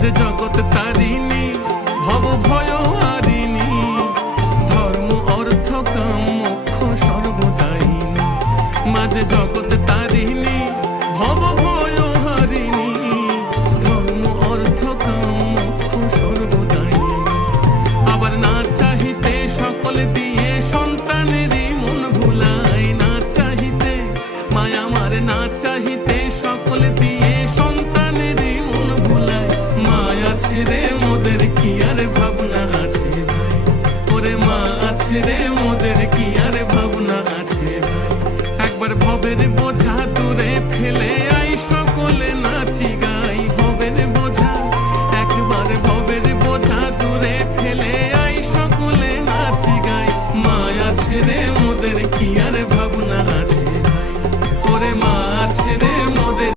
মাঝে জগৎ তারিণী ভব ভয় হারিণী, ধর্ম অর্থ কাম মোক্ষ সর্বদায়িনী। মাঝে জগৎ তারিণী ভব ভয় হারিণী, ধর্ম অর্থ কাম মোক্ষ সর্বদায়িনী। আবার না চাহিতে সকল দিয়ে সন্তানেরই মন ভুলাই, না চাহিতে মায়া আমার না চাহিতে